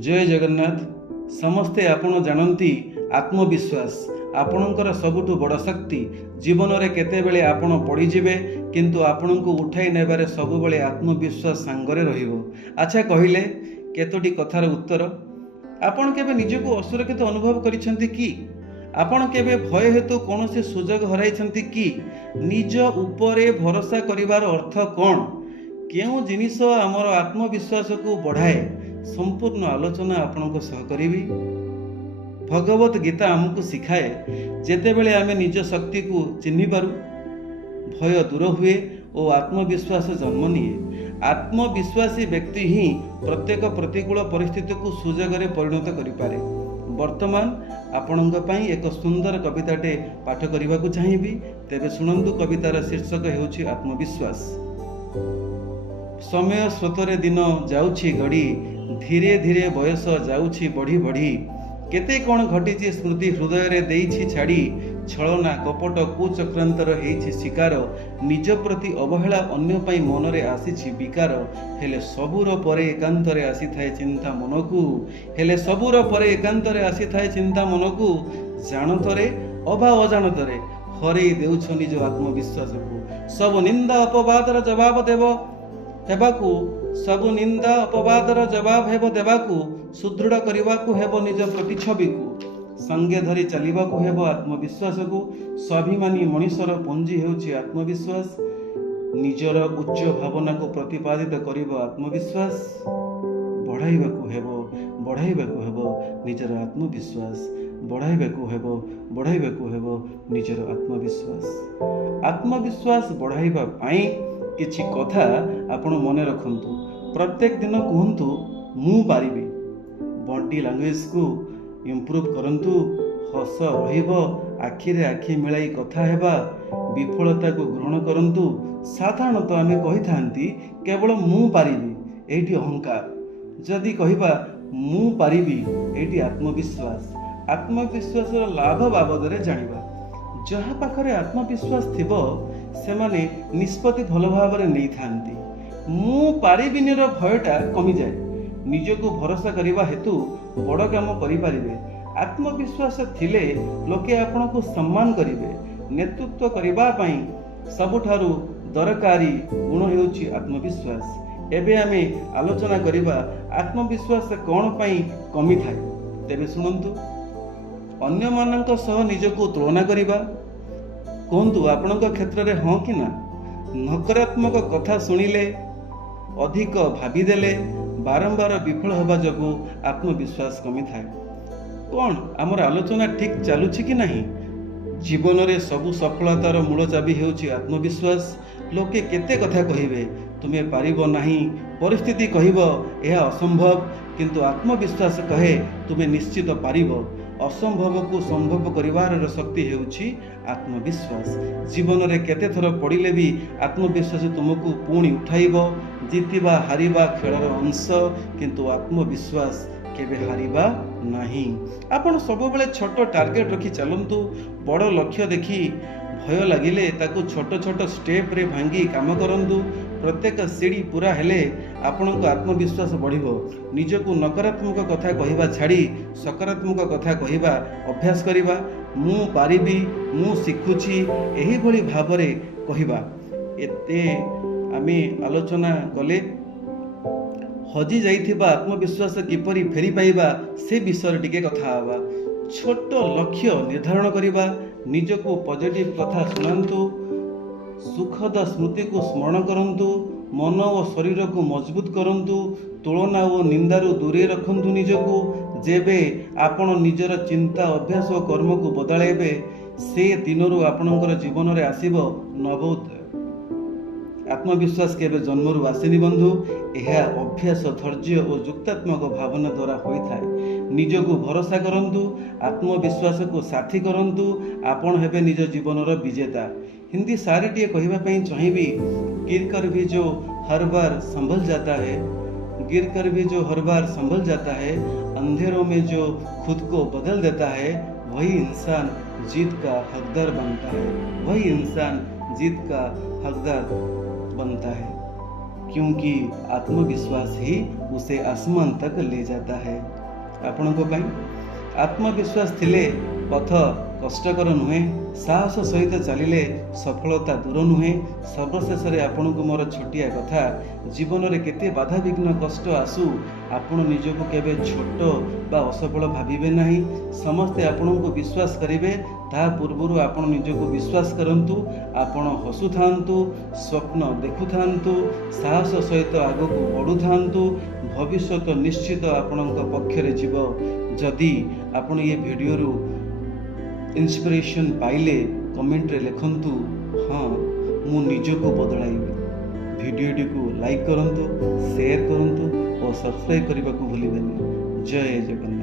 जय जगन्नाथ। समस्ते आपण जानती आत्मविश्वास आपणकर सबुठु बड़ शक्ति। जीवन में केतेबेले आपण पड़ीजिबे किंतु आपण को उठाई नेबारे सबुबेले आत्मविश्वास सांगरे रहिबो। अच्छा कहले केतोटी कथार उत्तर। आपण केबे निजको असुरक्षित अनुभव करिसेंती कि? आपण केबे भय हेतु कौनसी सुजोग हराइछंती कि? निज उपरे भरोसा करिवार अर्थ कौन? केउ जिनिस आमर आत्मविश्वास को बढ़ाए संपूर्ण आलोचना आपनको सह करिवी। भगवत गीता आमको शिखाए जेतेबेले आमे निज शक्ति को चिन्हि पारू भय दूर हुए और आत्मविश्वास जन्म निए। आत्मविश्वासी व्यक्ति ही प्रत्येक प्रतिकूल परिस्थिति को सुजोगरे परिणत करिपारे। वर्तमान आपणक पई एक सुंदर कविताटे पाठ करने चाहिए। तेबे सुनंतु। कवितार शीर्षक हेउछि आत्मविश्वास। समय स्रोतरे दिन जाउछि गड़ी, धीरे धीरे बयस जाउछि बढ़ी बढ़ी। केते कौन घटी स्मृति हृदय रे देइछि छाड़ी। छलना कपट कुचक्रांतर हेइछि शिकार। निज प्रति अवहेला अन्य पई मन रे आसीछि विकार। हेले सबुर परे एकांतरे आसी थाए चिंता मनकू। हेले सबुर परे एकांतरे आसी थाए चिंता मनकू। जानतरे अबा अजानतरे हरेई देउछ निज आत्मविश्वास को। सब निंदा अपवादर जवाब देव हेबाकू। सब निंदा अपवादर जवाब हेब देबाकू। सुदृढ़ करबाकू हेब निज प्रतिछवि को। संगे धरी चलिबाकू हेब आत्मविश्वास को। स्वाभिमानी मनीषर पुंजी हेउछि आत्मविश्वास। निजर उच्च भावना को प्रतिपादित करिब आत्मविश्वास। बढ़ाइबाकू हेब निजर आत्मविश्वास। बढ़ाइबाकू हेब निजर आत्मविश्वास। आत्मविश्वास बढ़ाइबा पई किछि कथा आपण मने रखंतु। प्रत्येक दिन कहंतु मु पारिबी। बॉडी लैंग्वेज को इम्प्रूव करंतु। हस रहिबो। आखिरे आखि मिलाई कथा हेबा। विफलता को ग्रहण करंतु। साधारणतः आमे कहि थांती केवल मु पारिबी एठी अहंकार। जदि कहिबा मु पारिबी एठी आत्मविश्वास। आत्मविश्वासर लाभ बाबदरे जानिबा। जहा पाखरे आत्मविश्वास थिबो सेमाने निष्पत्ति भल भाव नहीं थांती। मु पारिबिनीर भयटा कमी जाए। निजको भरोसा करने हेतु बड़ काम करें। आत्मविश्वास थिले लोके आपण को सम्मान करेंगे। नेतृत्व करने सबुठारु दरकारी गुण हेउछि आत्मविश्वास। एबे आमे आलोचना करिबा आत्मविश्वास कौन पई कमी थाए। तेबे सुनंतु। अन्य मानक सह निजको तुलना करिबा। कहतु आपणक क्षेत्र में हाँ कि ना? नकारात्मक कथा शुणिले अधिक भाविदेले बारंबार विफल होगा जो आत्मविश्वास कमी थाए। कौन आमर आलोचना ठीक चलुछि कि नहीं? जीवन में सबु सफलतार मूल चाबी हेउछि आत्मविश्वास। लोके केते कथा कहिबे तुमे पारिबो नाही, परिस्थिति कहिबो यह असंभव, किंतु आत्मविश्वास कहे तुमे निश्चित पारिबो। असंभव को संभव करिवार शक्ति हेउछि आत्मविश्वास। जीवन में केते थर पड़िले भी आत्मविश्वास तुमको पुणी उठाइबो। जीतिबा हारिबा खेलर अंश, किंतु आत्मविश्वास केबे हारिबा नाही। आपण सबबेले छोट टार्गेट रखी चलंतु। बड़ लक्ष्य देखी भय लागिले ताकू छोट छोट स्टेप रे भांगी काम करंतु। प्रत्येक सीढ़ी पूरा हेले आपणको आत्मविश्वास बढ़िबो। निजको नकारात्मक कथा कहिबा छाड़ी सकारात्मक कथा कहिबा अभ्यास करिबा। मु पारिबी, मु शिखुछि एही भली भावरे कहिबा। एते आमे आलोचना कले हजि जाइथिबा आत्मविश्वास किपरि फेरी पाइबा से विषय टिके कथा हवा। छोट लक्ष्य निर्धारण करिबा। निजको पॉजिटिव कथा सुनंतु। सुखद स्मृति को स्मरण करंतु। मन और शरीर को मजबूत करंतु। तुलना और निंदारू दूरे रखंतु निजको। जेबे आपण निजर चिंता अभ्यास और कर्म को बदलाइबे से दिनरू आपणकर जीवन रे आसीबो नवोदय। आत्मविश्वास केबे जन्मरू आसेनी बंधु। यह अभ्यास धैर्य और युक्तात्मक भावना द्वारा होइथाए। निजको भरोसा करंतु। आत्मविश्वास को साथी करंतु। आपण हेबे निज जीवनर विजेता। हिंदी सारीटिए कहवा चाहिए। गिर कर भी जो हर बार संभल जाता है, गिर कर भी जो हर बार संभल जाता है, अंधेरों में जो खुद को बदल देता है, वही इंसान जीत का हकदार बनता है। वही इंसान जीत का हकदार बनता है। क्योंकि आत्मविश्वास ही उसे आसमान तक ले जाता है। आपणको पाई आत्मविश्वास थिले पथ कष्टकर नुहे, साहस सहित चलिले सफलता दूर नुहे। सर्वशेष आपणको मोर छोटिया कथा, जीवन में केते बाधा विघ्न कष्ट आसू आपण निजको केबे छोट बा असफल भाविबे नहीं। समस्ते आपणको विश्वास करिवे, ता पूर्वरु आपण निजको विश्वास करंतु, आपण हसु थांतु, स्वप्न देखु थांतु, साहस सहित आगको बढ़ु थांतु। भविष्य निश्चित आपणको पक्षरे जीव। जदि आपण ये वीडियो रु इंस्पिरेशन पाइले कमेंट रे लिखंतु, हाँ मु निजको बदलाइबी। वीडियोटी को लाइक करंतु, शेयर करंतु और सब्सक्राइब करने को भूलिबेनी। जय जगन्नाथ।